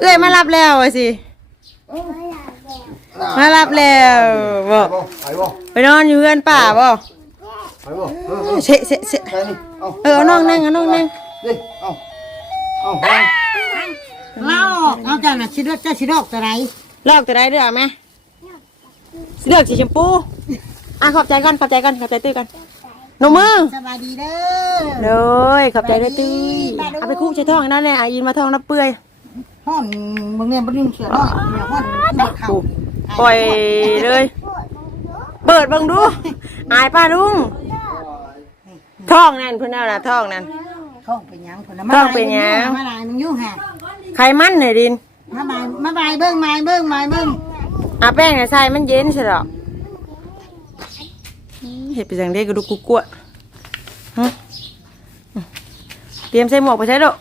เอ้ยมารับแล้วว่าสิมารับแล้วบ่ไปบ่ไปนอนอยู่เพื่อนป่าบ่ไปบ่เออเออเสะเสะเสะไปนี่เอาเออเอาน้องนั่งเอาน้องนั่งดิเอาเอาไปเล่าเอาเจ้าน่ะชิดเจ้าชิดอกตัวไหนลอกตัวได้เด้อแม่เลือกสีชมพูอะขอบใจก่อนขอบใจก่อนขอบใจตื้อก่อนนมมือสบายดีเด้เลยขอบใจด้วยตื้อเอาไปคุกใช้ท้องนั่นแหละอายินมาท้องน้ำเปื่อย ห้อนบางเนี่ยบ่ลืมเสือน้อยเนี่ยห้อนหมดเข่าปล่อยเลย เปิดเบังดูอายป้าลุงท้องนั่นเพื่อนเอาละท้องนั่นท้องเป็นหยังพุ่นน่ะท้องเป็นหยังมาลายมึงอยู่ห่าไขมันหน่อยดินมาบายมาบายเบิ่งมาเบิ่งมาเบิ่งอาแป้งใน่ะใส่มันเย็นใช่หรอเห็ดไปจังได้ก็ดูกุกกัวฮะเตรียมใส่หมวกไปใช้ดอก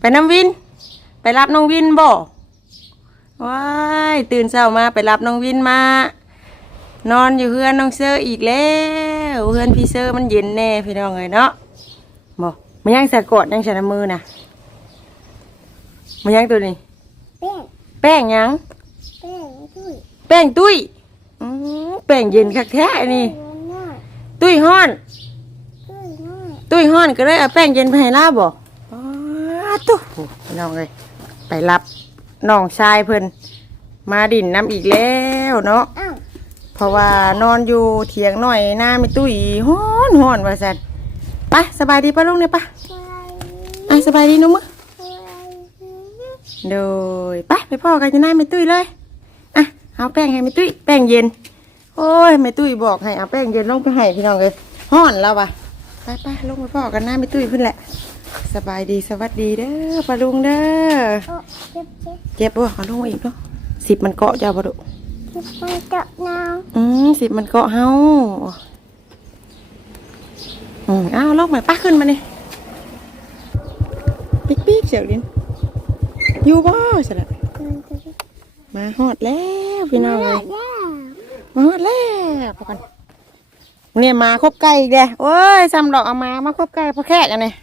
ไปน้ำวิน ไปรับน้องวินบ่ว้ายตื่นเช้ามาไปรับน้องวินมา นอนอยู่เพื่อนน้องเซอร์อีกแล้วเพื่อนพี่เซอร์มันเย็นแน่พี่น้องเลยเนาะบอกมันยังสะกดยังใช้น้ำมือนะมันยังตัวนี้ แป้งยัง แป้งตุ้ยอืมแป้งเย็นคักแท้อันนี่ตุ้ยห้อนตุ้ยห้อนก็เลยเอาแป้งเย็นไปให้ลาบบอกตุ๊พี่น้องเลย ไปรับน้องชายเพิ่นมาดินน้ำอีกแล้วเนาะเพราะว่านอนอยู่เถียงหน่อยหน้าไม่ตุ้ยห้อนห้อนว่าสันไปสบายดีปะลุงเนี่ยปะอะสบายดีหนุ่มะโดยไปไปพ่อกันจะหน้าไม่ตุ้ยเลยอะเอาแป้งให้ไม่ตุ้ยแป้งเย็น โอ้ยไม่ตุ้ยบอกให้เอาแป้งเย็นลงไปให้พี่น้องเลยห้อนแล้ววะไปไปลงไปพ่อกันหน้าไม่ตุ้ยเพิ่นแหละ สบายดีสวัสดีเด้อปะลุงเด้อเจ็บบ่เอาลงมาอีกเนาะสิบมันเกาะเจ้าปะดุอืมสิมันเกาะเฮาอืมอ้าวลอกใหม่ป้าขึ้นมาเนี่ยปิ๊กปิ๊กเสียวดินอยู่บ่สละมาฮอดแล้วพี่น้องเลยมาฮอดแล้วพอกันเนี่ยมาครบไก่อีกแล้วโอ้ยซ้ำดอกเอามามาครบไก่พอแค่กันเนี่ย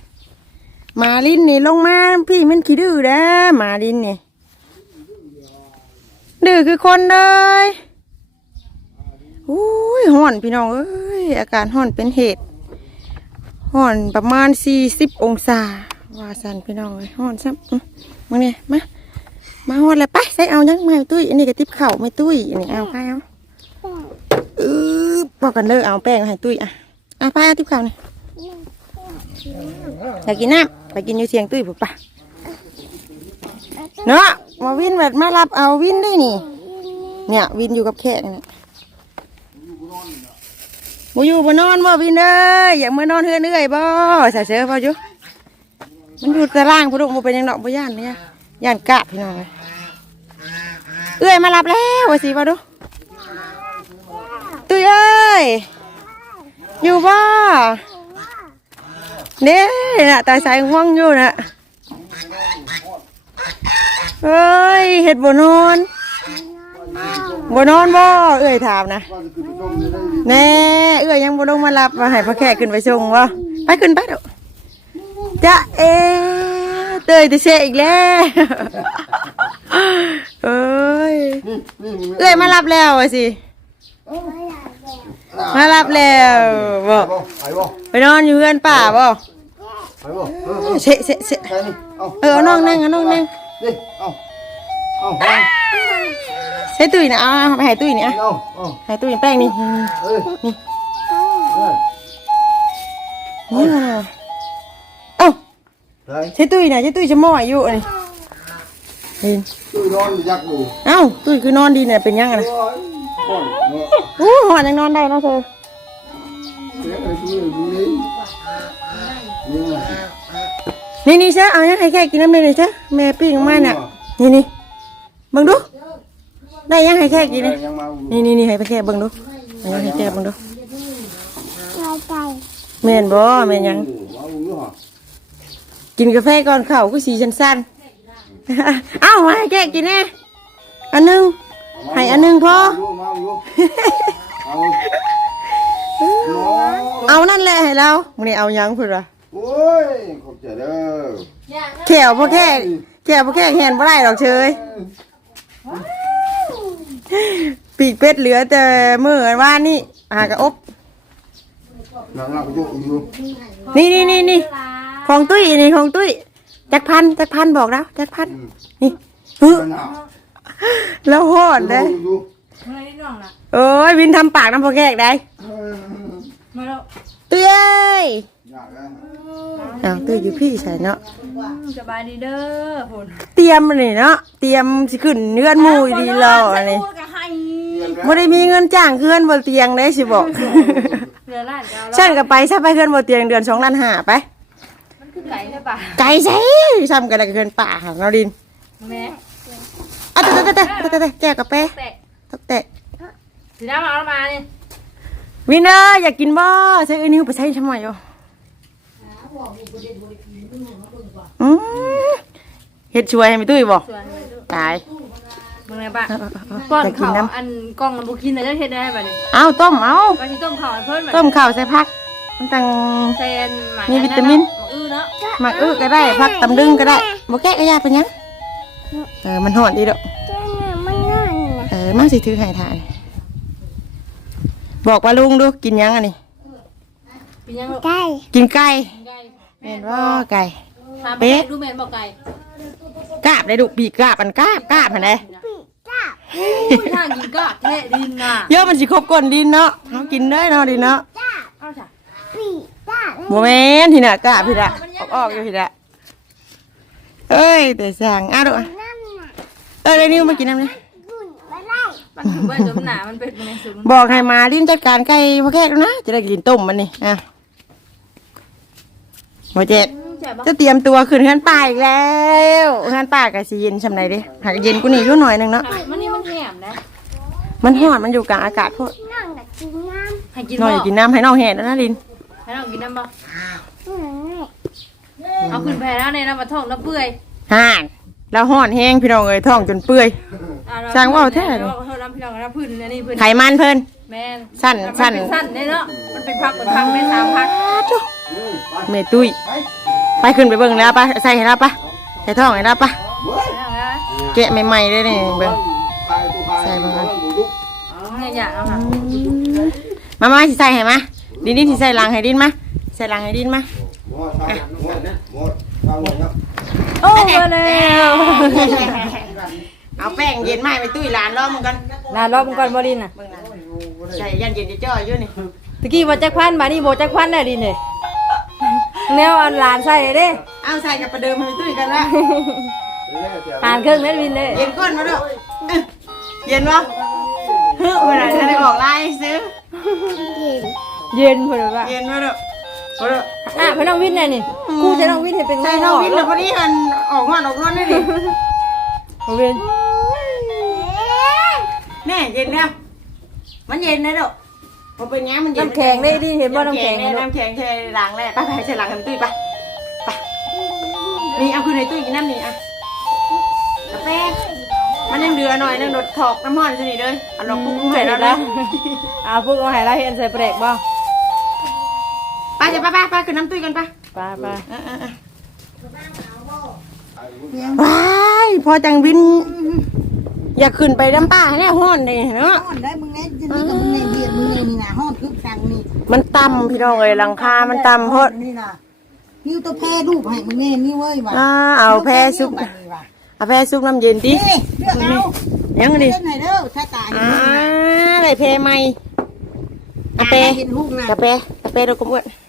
มาลินนี่ลงมาพี่มันขี้ดื้อเด้อมาลินนี่ ดื้อคือคนเลยอุ้ยห่อนพี่น้องเอ้ยอาการห่อนเป็นเหตุห่อนประมาณสี่สิบองศาว่าสันพี่น้องเลยห่อนซ้ำอื้อมาเนี่ยมามาห่อนแล้วไปใส่เอายังไม่ตุ้ยอันนี้ก็ติบเข่าไม่ตุ้ยอันนี้เอาไปเอาเออบอกกันเด้อเอาแป้งให้ตุ้ยอะเอาไปเอาติบเข่านี่อยากกินน้ำ ไปกินอยู่เสียงตุ้ยปุ๊บปะเนาะมาวินแบบมารับเอาวินได้นี่ เนี่ย วินอยู่กับแขกนี่บ่อยู่บ่นอนบ่พี่เด้ออยากมานอนเฮือนเอื้อยบ่ใส่เสื้อพออยู่มันอยู่ตารางพุ่นบ่เป็นยังดอกบ่ย่านเนี่ยย่านกะพี่น้องเอ้ยเอื้อยมารับแล้วว่าสิบ่ดูตุ้ยเอ้ยอยู่บ่ เด้น่ะตาใสง่วงอยู่น่ะเอ้ยเฮ็ดบนอนบนอนบ่เอ้ยถามนะแน่เอื้อยังบ่ลงมารับมาให้พ่อแขกขึ้นไปส่งวะไปขึ้นไปเด้อจะเอเตยจะเชอีกแล้วเอ้ยเอื้อยมารับแล้วอะสิ มารับแล้วบ่ไปบ่ไปบ่ไปนอนอยู่เพื่อนป่าบ่ไปบ่เออเออเชะเชะเชะไปนี่เอาเออเอาน้องนั่งเอาน้องนั่งดิเอาเอาไปใช้ตุ้ยนะเอาเอาไปให้ตุ้ยนี่อะเอาเอาให้ตุ้ยแป้งนี่เอ้ยเอ้ยนี่เอ้าไปใช้ตุ้ยนะใช้ตุ้ยจะม่ออายุนี่เห็นตู้นอนยักษ์อยู่เอ้าตุ้ยคือนอนดีเนี่ยเป็นยังไงนะโอ้ยก่อนเนาะอู้หอนยังนอนได้เนาะเธอเสียอะไรตู้อยู่นี่นี่ไงนี่นี่เช้าเอายังให้แค่กินน้ำเลยเช้าแม่ปิ้งออกมาน่ะนี่นี่เบิ่งดูได้ยังให้แค่กินนี่ยังมานี่นี่นี่ให้ไปแค่เบิ่งดูเอายังให้แค่เบิ่งดูแม่นบ่แม่นยังว้าวอยู่ฮะกินกาแฟก่อนเข้าก็สีสั้นๆเอ้ามาให้แค่กินแน่อันหนึง ให้อันหนึงพออยู่มาอยู่เอาเอานั่นแหละให้เรามึงนี่เอายังเพิ่นวะโอ้ยขอบใจเด้อแขวพ่อแค่แก้วบ่แค่แหนบ่ได้ดอกเชยปีกเป็ดเหลือแต่มื้อว่านี่หากระอบหลังหลังอยู่อยู่นี่นี่นี่นี่ของตุ้ยนี่ของตุ้ยแจักพันแจักพันบอกแล้วแจักพันนี่ฮึหนาว แล้วโหดเลยอยู่เมื่อไรน้องล่ะเอ้ยวินทำปากน้ำพอแขกได้มาแล้วตุ้ยเอ้ยอยากแล้วอ้าวตุ้ยอยู่พี่ใช่เนาะ สบายดีเด้อพุ่นเตรียมมันนี่เนาะ เตรียมสิขึ้นเนื้อนหมูอยู่ดีรอเลยก็ให้ไม่ได้มีเงินจ้างเคลื่อนบนเตียงได้สิบอกเรือล้านเก้าแล้วฉันก็ไปซะไปเคลื่อนบนเตียงเดือนสองล้านห้าไป มันคือไก่ใช่ปะไกลใช่ซ้ำกันแล้วก็เคลื่อนป่าของเราดินแม่ อะเตะเตะเตะเตะเตะแจกกาแฟแตะตกแตะสีน้ำเอามาเนี่ยวินเนอร์อยากกินบ่ใช้เอ้ยนิ้วไปใช้ทำไมอะอืมเฮ็ดช่วยไม่ตุ้ยบ่ส่วนไปดูตายมึงไงปะป้อนอยากกินเขาน้อันกล้องน้ำบุกินแต่จะเฮ็ดได้ปะนี่เอาต้มเอาว่าสิต้มข้าวให้เพิ่นแบบต้มข้าวใส่ผักมันตัง แซนหมามีวิตามิน อื้อเนาะหมักอึก็ได้ผักตำลึงก็ได้บ่แกะก็ยาเป็นหยัง เออมันหอนดีดอกเออมาสิถือให้ทานบอกว่าลุงดูกินหยังอันนี้เป็นยังลูกกินไก่ไก่แม่นว่าไก่ถามเป๊ะดูแม่นบอกไก่กาบได้ดุปีกกาบมันกาบกาบหั่นเด้อุ้ยทางกินก็แทะดินน่ะเยอะมันสิครบก้นดินเนาะเฮากินได้เนาะดินเนาะเอาจ้ะบ่แม่นที่น่ะกาบพี่ละออกออกอยู่พี่ละ เอ้ยแต่สั่งอ้าวดูอะเอ้ยไอ้นิ้วมากินน้ำนะมันถือว่าจมหนามันเป็นในสูงบอกให้มาลิ้นจัดการไก่พ่อแขกแล้วนะจะได้กินต้มมันนี่อะหมอเจ็ดใช่ปะจะเตรียมตัวขึ้นขั้นป่าอีกแล้วขั้นป่ากับสีเย็นชำไรดิหากเย็นกูนี่อยู่หน่อยหนึงเนาะมันนี่มันแหมนะมันร้อนมันอยู่กลางอากาศพวกให้กินน้องบ่อยากกินน้ำให้น้องแห้งแล้วนะลินให้น้องกินน้ำบ่ เอาขึ้นไปแล้วในน้ำมาท่องน้ำเปื่อยห่านแล้วห้อนแห้งพี่น้องเอ้ยท้องจนเปื่อยอ่เรสร้างว่าวแท้เลยเราน้ำพี่น้องน้ำพื้นอันนี่พื้นไขมันเพิ่นแม่นสั้นมัสั้นเป็นสั้นเนี่ยเนาะมันเป็นพักเป็นพักเป็นสามพักเมตุ้ยไปขึ้นไปเบิ่งแล้วปะใส่ให้แล้วปะใส่ท้องให้แล้วปะเว้ยเอาละแกะใหม่ๆเลยนี่เบิ่งใครตัวใครใส่บ้างลุกเนี่ยอยากเอาค่ะมามาสิใส่ให้มาดินดินสิใส่ลังให้ดินมาใส่ลังให้ดินมา โอ้มาแล้วเอาแป้งเย็นมาให้ไปตุ้ยหลานรอบมึงกันลารอบมันก่อนบรินน่ะเบิ่งนะใส่ยันเย็นจะจ่อยอยู่นี่ตะกี้บ่จักพันบาดนี้บ่จักพันได้ดินเลยแนวอันหลานใส่เด้เอาใส่กับประเดิมให้ไปตุ้ยกันละหานเครื่องเม็ดวินเลยเย็นก้นมาด้วยเอ้ยเย็นวะเฮ้ยเวลาจะได้ออกไล่ซื้อเย็นเพิ่นว่าเย็นมาด้วย มาด้วยอะเพิ่นน้องวินน่ะนี่กูจะน้องวินให้เป็นใส่น้องวินแล้วพอดีมันออกหอนออกร้อนได้ดิน้องวินแม่เย็นแล้วมันเย็นนะดอกมันเป็นไงมันเย็นน้ำแข็งได้ดิเห็นบ่น้ำแข็งน้ำเนาะน้ำแข็งใช่ล้างแล้วไปไปใช่ล้างให้ตุ้ยไปไปนี่เอาคืนให้ตุ้ยกินน้ำนี่อะกาแฟมันยังเดือหน่อยนึงโดดถอกน้ำมันสินี่เลยเอาลองปุ๊บใส่แล้วนะอ่าพวกเอาให้เราเห็นใส่เปรกบ่ ไปเดี๋ยวไปไปไปขึ้นน้ำตุ้ยกันไปไปไปเออเออเออว้ายพอจังวิน อยากขึ้นไปน้ำป่าให้แน่ห้อนเลยเนาะฮ้อนได้มึงแน่จะนี่กับมึงแน่เบียดมึงแน่นี่น่ะฮ้อนคึกคักนี่มันต่ำพี่น้องเอ้ยหลังคา มันต่ำเพราะนี่น่ะนิ้วตัวแพ้รูปให้มึงแน่นี่เว้ยว่ะอ่าเอาแพรซุปนิ้วแบบนี้ว่ะเอาแพรซุปน้ำเย็นดินี่เลือกเอายังดิเล่นไหนเด้อถ้าตายอ่าอะไรแพรใหม่อาเปเห็นหุกนะกาแฟกาแฟเราก็อ้วนงา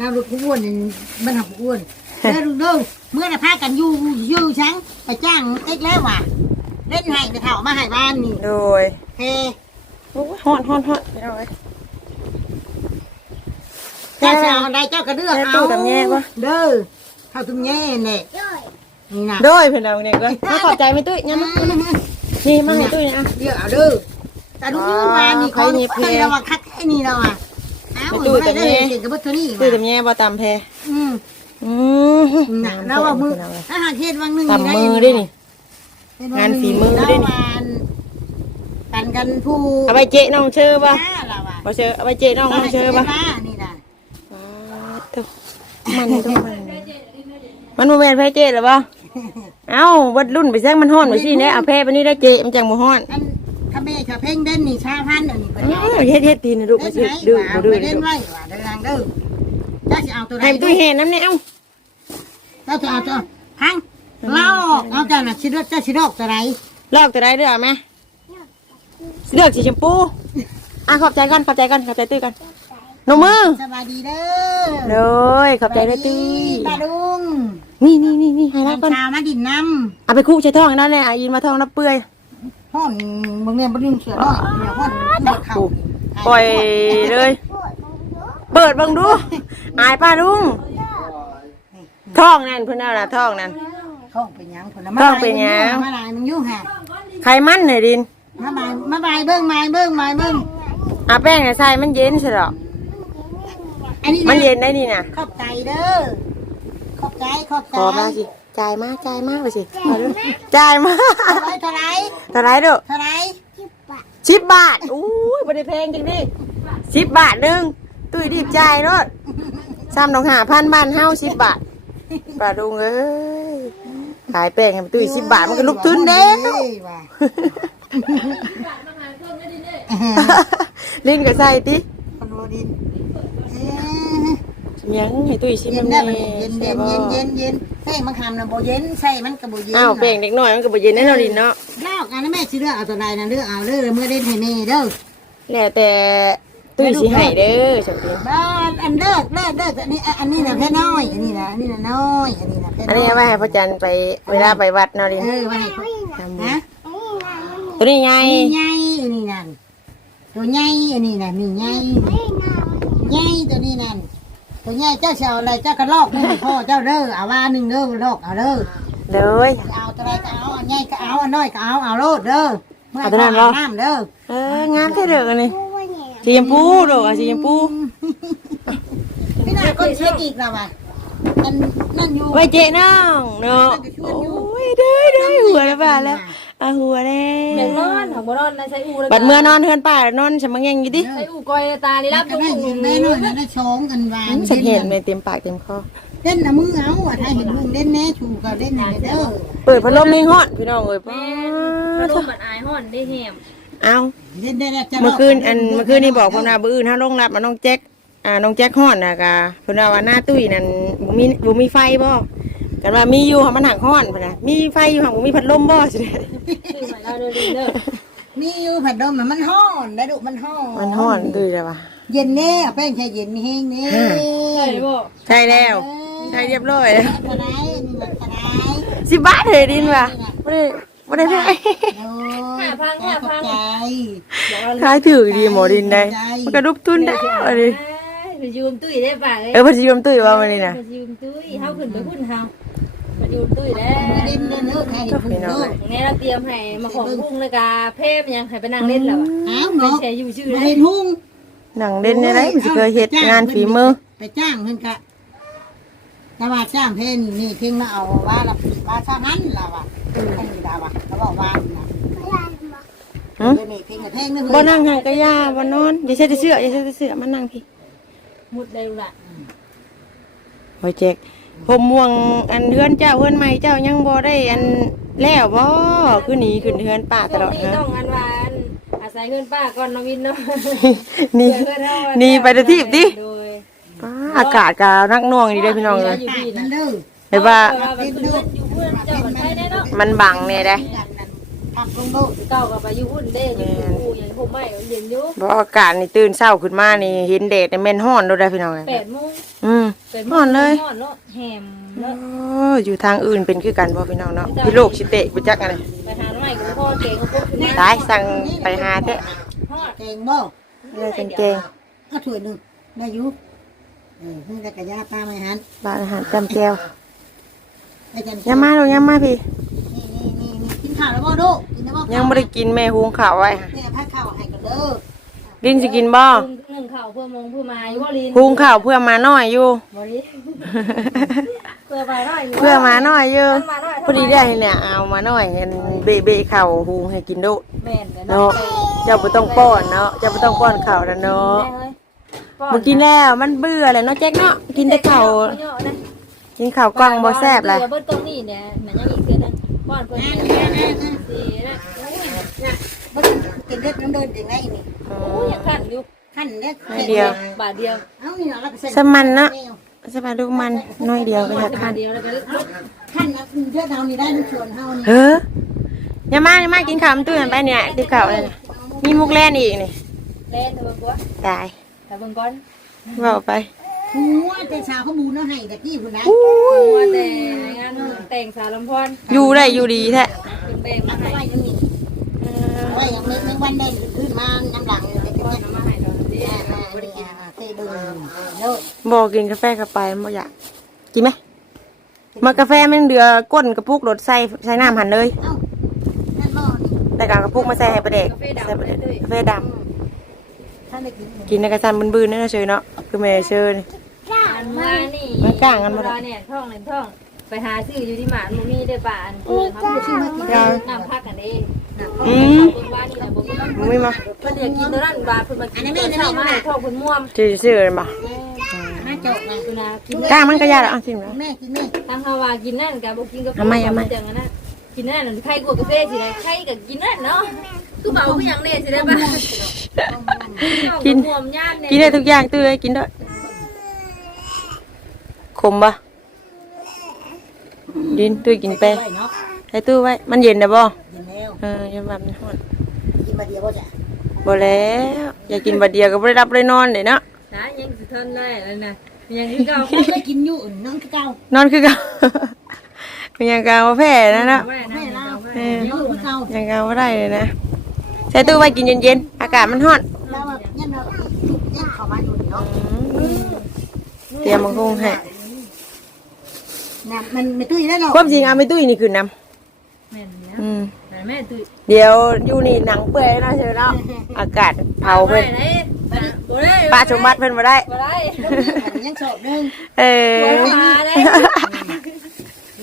น้ำลูกอ้วนนี่มันหักอ้วนเด้อลูเด้อเมื่อน่ะพากันอยู่อยู่ช้างไปจ้างเอ็กแล้วว่ะเล่นให้ไปเถ่ามาให้บ้านนี่โดยเฮ้โอ้ยฮอนฮอนฮอนพี่น้องเอ้ยเจ้าสาวใดเจ้าก็เลือกเอาตู้กับแง่ปะเด้อเท่าตุ้มแง่เนี่ยนี่นะโดยพี่น้องเนี่ยก็มาขอบใจไม่ตุ้ยงั้นนี่มาให้ตุ้ยนะเลือกเอาเด้อแต่ดูมานี่เขาใครมีเพลงใครระวังคัดไอ้นี่เราอะาวไปตู้แต่ไม่แม่ได้เก่งกับบัตเตอรี่ตุ้ยกับแง่บ่ตำแพรอืมอืมน่ะแล้วว่ามืออาหารเทศวังหนึ่งตำมือด้วยนี่ งานฝีมือด้วยนี่กันกันผู้เอาไปเจ๊น้องเชื่อปะหน้าเราอะบ่เชื่อเอาไปเจ๊น้องน้องเชื่อปะนี่นะว้าวตุ๊มันต้องมันมันโมเมนต์ไฟเจ๊หรือปะแเอ้าวัดรุ่นไปแซงมันฮ้อนไปสิเนี่ยเอาแพ้ไปนี่ได้เจมันจังบ่ฮ้อนอันถ้าแม่ชาเพ่งเด่นนี่ชาพันธุ์อันนี้เป็นอ้าวเฮ็ดเฮ็ดตีนนะลูกเล่มานสิไหนดื้อว่าบ่เอาดื้อไปเด้เล่นอไว้ว่าเดินทางเด้อถ้าจะเอาตัวไหนให้ตุ้ยเห็นน้ำเนี่ยเอ้าถ้าจะเอาตัวพังลอกเอาเจ้าน่ะชิดเจ้าชิดอกตัวไหนลอกตัวใดเด้อเอาไหมเลือกสีชมพูอะขอบใจก่อนขอบใจก่อนขอบใจตุ้ยก่อนนมมือสบายดีเด้เลอยขอบใจเด้อตุ้ยตาดุงนี่นี่นี่นี่ให้รับก่อนชามาดินน้เอาไปคู่ใช้ท้องนั่นแหละอายินมาท้องนับเปื่อยำ ห้อนบางเนี่ยบางนึงเสือน้อยเนี่ยห้อนหัวเข่าปล่อยเลย เปิดเบังดูอายป้าลุงท้องนั่นเพื่อนเอาละท้องนั่น ท้องเป็นหยังคนละท้องเป็นหยัง มาลายมึงยุ่งห่ะไขมันหน่อยดินมาบายมาบายเบิ้งมาเบิ้งมาเบิ้งอาแป้งให้ใส่มันเย็นใช่หรออันนี้มันนะเย็นได้นี่นะขอบใจเด้อขอบใจขอบใจขอมาสิ จ่ายมาจ่ายมาไปสิเอาดูจ่ายมาเท่าไรเท่าไรเท่าไหรเด้อเท่าไรสิบบาทอู้ยบริเพลงจริงดิสิบบาทหนึ่งตุ้ยรีบจ่ายเนาะซ้ำดองหาพันบ้านเฮาสิบบาทปลาดุงเอ้ยขายแป้งให้ตุ้ยสิบบาทมันก็ลุกทุนเด้เอ้ยว่ะลิ้นก็ใส่ติคนโรดินเอ้ ยยังให้ตุ้ยชิมเย็นน้ำได้แน่มันเย็นเย็นเย็นเย็นเย็นเฮ้ยมันคำนะโบเย็นใส่มันกับโบเย็นอ้าวแป้งเด็กน้อยมันก็บ่เย็นแน่นอนดินเนาะลอกอันนั้นแม่ชื่อเลือกเอาตัวใดนะเลือกเอาเลือกเมื่อเล่นให้แม่เด้อแล้วแต่ตุ้ยสิให้เด้อจังซี่บ้านอันเลิกเลิกเลิกอันนี้อันนี้นะแค่น้อยอันนี้นะอันนี้นะน้อยอันนี้นะแค่อันนี้เอาไว้ให้พ่อจันไปเวลาไปวัดเนาะดินเออไว้ให้เขาฮะตัวนี้ไงอันนี้ใหญ่อันนี้นั่นตัวใหญ่อันนี้น่ะนี่ใหญ่ใหญ่ตัวนี้นั่น ตัวใหญ่เจ้าเชาอะไรเจ้าก็ลอกให้พ่อเจ้าเด้อเอาว่าหนึ่งเด้อลอกเอาเด้อเลยเอาตัวใดก็เอาอันใหญ่ก็เอาอันน้อยก็เอาเอาโลดเด้อเมื่อเอาตัวนั้นเหรอน้ำเด้อเอองามแท้เด้ออันนี้สีชมพูดอกอะสีชมพูพี่นาคนเช็คอีกแล้วว่ะอันนั่นอยู่ไว้เจ๊น้องเนาะโอ้ยเด้อเด้อหัวแล้วบาดแล้ว อะหัวแล้เด็กนวอนของบ่นอนนะใช้อูแล้วบัดเมื่อนอนเฮือนป้านอนสมังแงงอยู่ดิใช้อูกอยตาลีรับก็ตุ้งได้ตุ้ยิงนได้หน่อยนะได้ชงกันวานสักเห็นไหมเต็มปากเต็มคอเล่นนะมือเอาอะถ้าเห็นมึงเล่นแน่ชูก็เล่นไหนเด้อเปิดพัดลมนิ่งฮอดพี่น้องเอ้ยป้าแม่ลมมันอายห่อนได้แหมเอาเล่นได้แล้วจะเมื่อคืนอันเมื่อคืนนี่บอกเพิ่นว่ามื้ออื่นถ้าลงรับมาน้องแจ็คอ่าน้องแจ็คฮอดน่ะกะเพิ่นว่าว่าหน้าตุ้ยนั่นบ่มีบ่มีไฟบ่ กันว่ามีอยู่ค่ะมันหักฮ้อนพุ่นน่ะมีไฟอยู่ค่ะบ่มีพัดลมบ่สิซื้อมาแล้วเด้อเด้อมีอยู่ผัดดมมันห้อนได้ดุมันห้อนมันฮ้อนตุ้ยเลยว่ะเย็นแน่เอาแป้งแช่เย็นมีแห้งแน่ใช่บ่ใช่แล้วใช่เรียบร้อยกระไรนี่มันกระไรสิบบาทเลยดินว่ะบ่ได้บ่ได้ได้โอ้ยขอบใจขายถือดีหมอดินได้มันก็รุบทุนได้ว่าดิ ไปยืมตุ้ยได้ป่ะเอ้ยเออเพอสิยมตุ้ยว่ามันนี่น่ะ ไปยืมตุ้ยเฮาขึ้นไปพุ่นเฮา ไปยืมตุ้ยแล้วเล่นเล่นเลิกให้คุณเลิกแม่เราเตรียมให้มาของพุ่งเลยกาเพ่ยังให้ไปนั่งเล่นแล้วอะอ้าวไม่เนาะใช่อยู่ชื่อมาได้เห็นหุ้งหนังเด่นในไรมันสิเคยเฮ็ดงานฝีมือไปจ้างเพิ่นกะถ้าว่าจ้างเพลงนี่เพียงมาเอาว่าละว่าซะงั้นล่ะว่ะอันนี้ล่ะว่ะเขาบอกว่าน่ะหึเดี๋ยวนี้เพลงกับเพลงนึงบ่นั่งห่างกะยาบ่นอนอย่าใส่แต่เสื้ออย่าใส่แต่เสื้อมานั่งพี่มุดได้ละโอ้ยแจก ผมม่วงอันเฮือนเจ้าเฮือนใหม่เจ้ายังบ่ได้อันแล้วบ่คือหนีขึ้นเฮือนป้าตช่วลงอดนี้ฮะต้องอันวานอาศัยเงินป้าก่อนน้องวินเนาะนี่นี่ไปแต่ทีบดิโดยป้าอากาศก็นักหน่วงดีเด้อพี่น้องเอ้ยอยู่ที่นั่นะนเด้อเห็นว่าเพิ่นอยู่พุ่นเจ้าก็ใช้ได้เนาะมันบังแน่เด้ ที่กันนั่นพักลงโลกเก่ากับอยู่พุ่นเด้อยู่อยู่ย่างผมไม่เย็นอยู่บ่อากาศนี่ตื่นเช้าขึ้นมานี่เห็นแดดนี่แม่นร้อนโดดได้พี่น้องเอ้ยแปดโมงอืมแปดโมร้องนเลยร้อนเนาะแหมโอ้เนาะอยู่ทางอื่นเป็นคือกันบ่พี่น้องเนาะพี่โลกสิเตะบ่จักอันนี้ไปหาหน่อยกับพ่อเก่งกับพวกคุณตายสั่งไปหาเถอะฮอดเก่งบ่เลยเป็นเกงถ้าถ้วยหนึงได้อยู่เออเพิ่งได้กระยาปลาไม่หันบ้าอาหารจำแก้วอย่ามาลูกอย่ามาพี่นี่นี่นี่ กินข้าวแล้วบ่ลูกกินแล้วบ่ยังไม่ได้กินแม่หุงข้าวไว้ค่ะแม่พักข้าวให้กันเด้อดินสิกินบ่หนึ่งข่าวเพื่อมงเพื่อมาอยู่บ่ลินหุงข้าวเพื่อมาน้อยอยู่ บ่ลิเพื่อไปหน่อยเพื่อมาน้อยอยู่มาหน่อยพอดีได้เนี่ยเอามาน้อยเห็นเบะเบะข้าวหุงให้กินโดดแม่นกันเนาะเจ้าบ่ต้องป้อนเนาะเจ้าบ่ต้องป้อนข้าวแล้วเนาะบ่กินแล้วมันเบื่อแล้วเนาะแจ๊กเนาะกินแต่ข้าวกินข้าวกล้องบ่แซ่บเลยเดี๋ยวเบิดกล้องนี่เนี่ยมันยังอีกเทื่อนึง ป้อนเพิ่นงานเนี่ยงานงานงานสินะน่ะบ่กินเด็ดน้ำเดินยังไงนี่โอ้ยมยังคันอยู่ขั้นเด็ดไม่เดียว บาทเดียวเอ้านี่เนาะแล้วก็เส้นสมันนะสบายลูกมันน้อยเดียวก็อยากบาคัทนเดียวแล้วก็ขั้นนะเยอะเท่านี้ได้ทุกส่วนเท่านี้เอออย่ามาอย่ามากินข้าวมันตู้นไปเนี่ยติดข้าวเลยนะมีมุกแล่นอีกนี่เล่นเถอะเบิ่งก่อนตายถ้าเบิ่งก่อนเว้าไป หัวแต่ชาวเขาบูนเนาะให้ตะกี้พุ่นนะว่าแต่งานแต่งสาวลำพอนอยู่ได้อยู่ดีแท้เป็นแบ่งมัมานให้ไว้ยังนี่ไว้ยังไม่ไม่วันได้ขึ้นมาน้ำหลังเลยเป็นป้อนเงินเอามาให้ดอกนี้บริกินเตะเดินเลิกบอกกินกาแฟกาไปบ่อยากกินไหมมากาแฟมันเดือก้นกระปุกรถใส่ใส่น้ำหันเลยเอ้านั่นบ่นี่แต่กางกระปุกมาใส่ให้ประเด็กกาแฟดำใส่ประเลเด็ยกกาแฟดท่านได้กินำกินในกระสันบืนๆนั่นนะเชยเนาะคือแม่เชยนี่ อันมานี่มันกลางกันบ่เวได้ลาเนี่ยท่องเลยท่อง ไปหาซื้ออยู่ที่หมาดมูมี่ได้ป่ะอันเพื่อนเขาชื่อมากินน้ำพักกันเองอืมคนว่านี่นะบอกว่ามึงไม่มาเพิ่นอยากกินตัวนั้นบาเพิ่นมากินตัวเช้ามาให้ท่องเพิ่นม่วมชื่อชื่ออะไรบ่น่าจบนะคุณนะกินกล้างมันก็ยากแล้วอะชิมแล้วแม่กินแม่ทางเฮาว่ากินนั่นกับบ่กินกับเอาไหมเอาไหมจังอันนั้นกินนั่นน่ะใครกลัวกาแฟสิได้ใครก็กินนั่นเนาะคือเมาคือหยังเนี่ยสิได้ป่ะกินม่วมย่านเนี่ยกินได้ทุกอย่างตื้อกินได้ ขมปะดินตื้อกินไปไว้เนาะใส่ตู้ไว้ มันเย็นนะบ่กินแล้วเอออยังแบบนี้ฮ้อนกินมาเดียวบ่จ้ะบ่แล้วอยากกินบัดเดียวก็บ่ได้รับได้นอนเลยเนาะนะยังสิทนได้แล้วนะยังคือเก่าเคยกินอยู่อื่นน้องเจ้านอนคือเก่าเป็นยังกาวแพ้นะเนาะแม่แม่นะเล่าอยู่เจ้ายังกาวบ่ได้เลยนะใส่ตู้ไว้กินเย็นๆอากาศมันร้อนแล้วแบบยันเรายันเข้ามาอยู่เนาะเตรียมมังคงให้ น่ะมันไม่ตื้อได้หรอกความจริงเอาไม่ตุ้ยนี่คือนำแม่เนี่ยอืมแม่ตุ้ยเดี๋ยวอยู่นี่หนังเปื่อยนะเชิญเนาะอากาศเผาเพิ่นบ่ได้ป้าสมบัติเพิ่นบ่ได้ บ่ได้ยังสอบนึงเออมาได้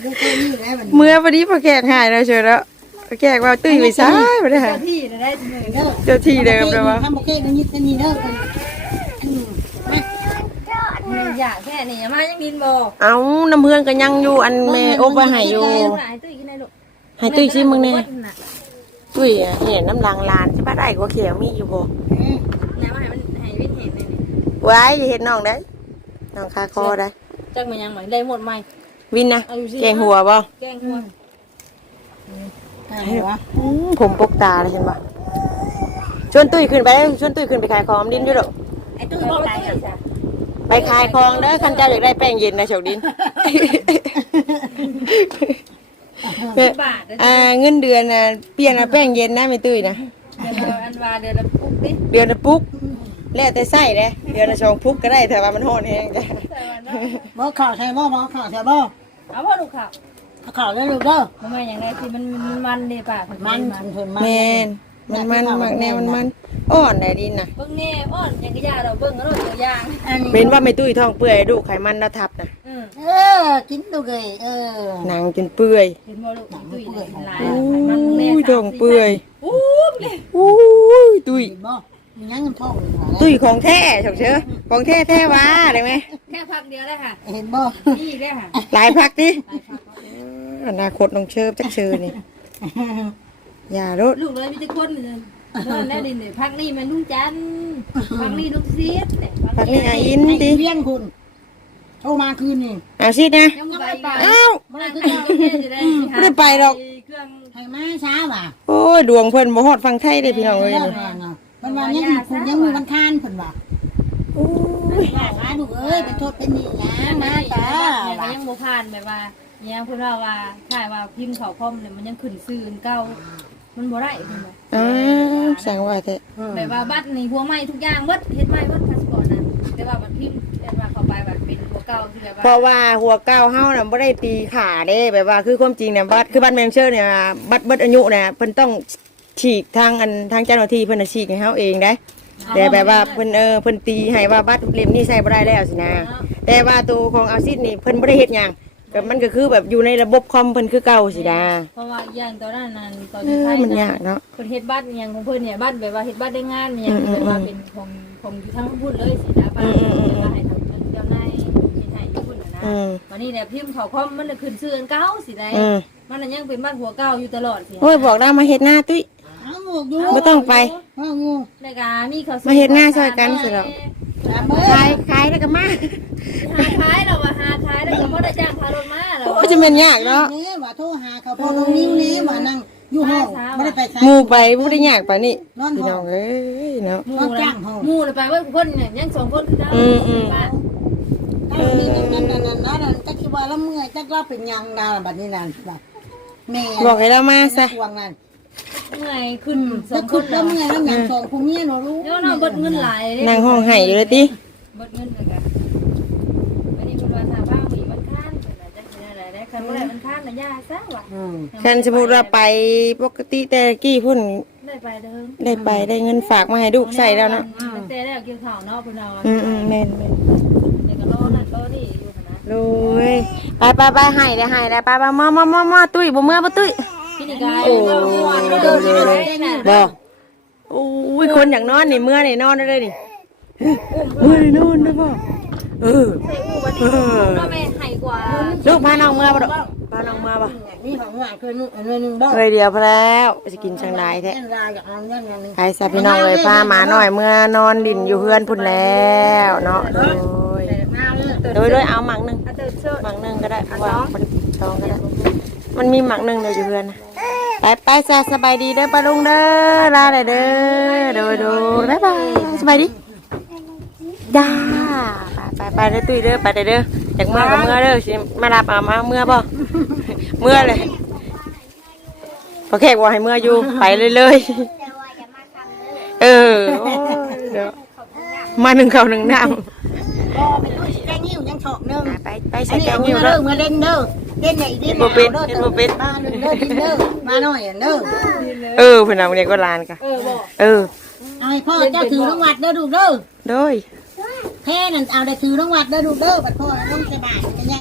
เรื่องแค่นี้ได้มันเมื่อพอดีพอแขกหายแล้วเชิญแล้วพอแขกว่าตุ้ยไปซ้ายบ่ได้หาเจ้าที่ได้เสมอเด้อเจ้าที่เดิมเลยว่าทำโอเคกันนิดนี้เด้อกันอืมมา อยากแค่นี้มายังดินบ่เอาน้ำเพื่อนก็ยังอยู่อันแม่อบไว้ให้อยู่หลายตุ้ยกินได้ลูกให้ตุ้ยชิมมึงแน่ตุ้ยอะเห็นน้ำลางลานใช่ปะได้กว่าเขียวมีอยู่บ่อืมน้ำให้มันให้วินเห็นเลยนี่ไว้อย่าเห็นน้องได้น้องคาคอได้จักมันยังเหมือนได้หมดไหมวินนะแกงหัวบ่แกงหัวอะไรวะอืมผมปกตาเลยเห็นบ่ชวนตุ้ยขึ้นไปชวนตุ้ยขึ้นไปขายของดินอยู่ดอกไอ้ตุ้ยบอกอะไรอะไป ขายของเด้อคันเจ้าอยากได้แป้งเย็นนะโชคดินบาทอ่าเงินเดือนน่ะเปลี่ยนเอาแป้งเย็นนะไม่ตุ้ยนะเดือนละอันวาเดือนละปุ๊บดิเดือนละปุ๊กแล้วแต่ไส้เด้เดือนละสองปุ๊กก็ได้แต่ว่ามันโหดแห้งจ้ะแต่วันนั้นบอกข่าวใช่บ่บอกข่าวใช่บ่เอาพ่อลูกข่าวเอาข่าวได้ลูกเด้อทำไมอย่างไรที่มันมันมันดีป่ะมันมันเพิ่นมันแมน มันมันมากแนวมันมันอ่อนได้ดินนะเบิ้งแน่อ้อนยังกระยาเราเบิ้งแล้วตัวอย่างอันนี้เป็นว่าไม่ตุ้ยท้องเปื่อยดูไขมันเราทับนะอืมเออ กินดูเลยเออ หนังจนเปื่อยเห็นบ่ลูกตุ้ยเลยลายโอ้มันแน่ยท้องเปื่อยอู้เลยโอ้ยตุ้ยกินบ่มียังเงินทองอยู่หรอตุ้ยของแท้ฉกเชื่อของแท้แท้วะได้ไหมแค่พักเดียวได้ค่ะเห็นบ่นี่ได้ค่ะหลายพักดิอนาคตน้องเชิบจักเชิญนี่ อย่ารถลูกเลยมีแต่คนเลยนั่นแน่ดินเลยพักนี่มันลุงจันพักนี่ลุงเสียดพักนี้อาอินไอ้ดิเลี้ยงคุณโทรมาคืนนี่เอาสินะ ยังไม่ไปเอ้าบ่ได้ไม่คือได้เจ้าจะได้ไม่ได้ไปหรอก เครื่องให้มาช้าว่ะโอ้ยดวงเพิ่นบ่ฮอดฟังไทยเด้พี่น้องเอ้ยเลินี่กแล้วเนาะมันว่ายังมีคุณยังมีวันคานเพิ่นว่าโอ้ยว่าว่าลูกเอ้ยเป็นโทษเป็นนี่นะนะจ้ายังยังโมผ่านแบบว่ายังพูดว่าว่าถ่ายว่าพิมพ์เขาคอมเนี่ยมันยังขึ้นซื่อเก่า มันบ่ได้เพิ่นว่าอ้าวสั่งว่าแท้แบบว่าบัตรนี่หัวใหม่ทุกอย่างเบิดเฮ็ดใหม่เบิดพาสปอร์ตนะแต่ว่าบัตรพิมพ์แต่ว่าเข้าไปแบบเป็นหัวเก่าที่แบบเพว่าราะว่าหัวเก้าเฮาน่ะบ่ได้ตีขาเด้แบบว่าคือความจริงเนี่ยบัตรคือบัตรแมงเชอร์เนี่ยบัตรเบิดอายุเนี่ยเพิ่นต้องฉีกทางอันทางเจ้าหน้าที่เพิ่นน่ะฉีกให้เฮาเองได้ แต่แบบว่าเพิ่นเออเพิ่นตีให้ว่าบัตรเล่มนี้ใช้บ่ได้แล้วสินะ แต่ว่าตัวของเอาซิดนี่เพิ่นบ่ได้เฮ็ดหยัง ก็มันก็คือแบบอยู่ในระบบคอมเพิ่นคือเก่าสินะเพราะว่าอย่างตอนนั้นนั้นตอนเอที่อไทยมันยากเนาะเพิ่นเฮ็ดบัตรอหย่างของเพิ่นเนี่ยบัตรแบบว่าเฮ็ดบัตรได้งานอหย่างอืมแบบว่าอืมเป็นของของอยู่ทั้งพูดเลยสินะป้าอืมอืมอืมแต่ว่าให้ทางเจ้านายเฮ็ดให้อยู่พุ่นน่ะนะอืมวันนี้เนี่ยพิมพ์เขาคอมมันน่ะขึ้นชื่ออันเก่าสิได้อืมมันน่ะยังเป็นบ้านหัวเก่าอยู่ตลอดสิโอ้ยบอกเรามาเฮ็ดหน้าตุ้ยเอาหมูอยู่บ่ต้องไปเอางูในกามีเขามาเฮ็ดหน้าช่วยกันสิเราตามเบิ่ ขายขายแล้วก็มาหาขายเราว่าหาขายแล้วก็บ่ได้จ้างพารถมาเราโอ้ยจะเป็นยากเนาะนี่ว่าโทรหาเขาพอน้องนิ้วนี่ว่านั่งอยู่ห้องไม่ได้ไปใช้หมู่ไปบ่ได้ยากปานนี้นอนพี่ห้น้อองงเอ้ยเนาะหมู่ต้องนะจ้างห้องหมู่น่ะไปเว่าคนเนี่ยยังสองคนคือเก่าอืมอืมบ้านนั่นนี่นั่นนั่นนั่นนั่นนั่นจักคิดว่าแล้วเมื่อยจักเราเป็นยังดาวบัดนี้นั่นน่ะแม่บอกให้เรามาซะทวงนั่น เมื่อยขึ้นสอจะงคขุดนแล้วเราเมื่อยแล้วยังสองผู้เมียเนาะรู้เดี๋ยวเราเบิดเงินหลายเลยนั่งห้องไห้อยู่เลยติเบิดเงินเลยกันวันนี้คุณว่าถ้าบ้างมีมันค้านเพิ่นน่ะจะกินอะไรได้คันบ่ได้มันค้านน่ะยาซะว่ะอืมคันสมมุติว่าไปปกติแต่กี้พุ่นได้ไปเดิมได้ไปได้เงินฝากมาให้ลูกใส่แล้วเนาะตั้งแต่แล้วเกี่ยวข้าวเนาะเพิ่นเอาอืมอืมแม่นแม่นเดี๋ยวก็รอนั่นรอนี่อยู่หั่นนะโดยไปไปไปให้ได้ให้ได้ไปไปมามามามาตุ้ยบ่เมื่อบ่ตุ้ยพี่ นี่กายโอ้เราเมื่อวานเราเดิเดินนเลเลยยบ่โอ้ยคนอยากนอนนี่เมื่อนี่นอนได้เลยนี่เมื่อนี่นอนได้บ่เออเออลูกพาน้องเมื่อบ่ดอกพาน้องมื่อบ่นี่ของหวานเคยนุ่งอันนึงบ่เลยเดียวพอแล้วจะกินช่างได้แท้แม่นลาอยากเอาเงินอันนึงใครซะพี่น้องเลยพาหมาหน่อยเมื่อนอนดินอยู่เฮือนพุ่นแล้วเนาะโดยโดยโดยเอาหมักหนึงหมักหนึงก็ได้ว่ามันสองก็ได้ มันมีหมักหนึ่งเดียวอยู่เฮือนนะไปไปจ้าสบายดีเด้อป้าลุงเด้อลาเลยเด้อโดยโดยบ๊ายบายสบายดีจ้าไปไปไปเด้อตุ้ยเด้อไปเด้อเด้ออยากเมื่อกับเมื่อเด้อสิมารับเอามาเมื่อบ่เมื่อเลยพอแขกว่าให้เมื่ออยู่ไปเลยเลยเออเดี๋ยวมาหนึ่งเขาหนึ่งน้ำ นิ้วยังชอบนึงไปไปอัใส่นนี้แกงเอานิ้วเด้เด้ออมาเล่นเด้อเล่นไหนดิเห็นเป็นเห็นบ่เป็นมาเด้อดินเด้อมาหน่อยเด้อเออเพิ่นเอาเนี่ยก็ลานกะเออบอกเออเอาให้พ่อเจ้าถือรางวัลเด้อดูเด้อโดย แค่นั้นเอาได้ถือรางวัลเด้อดูเด้อบัดพ่อต้องสบายกันยัง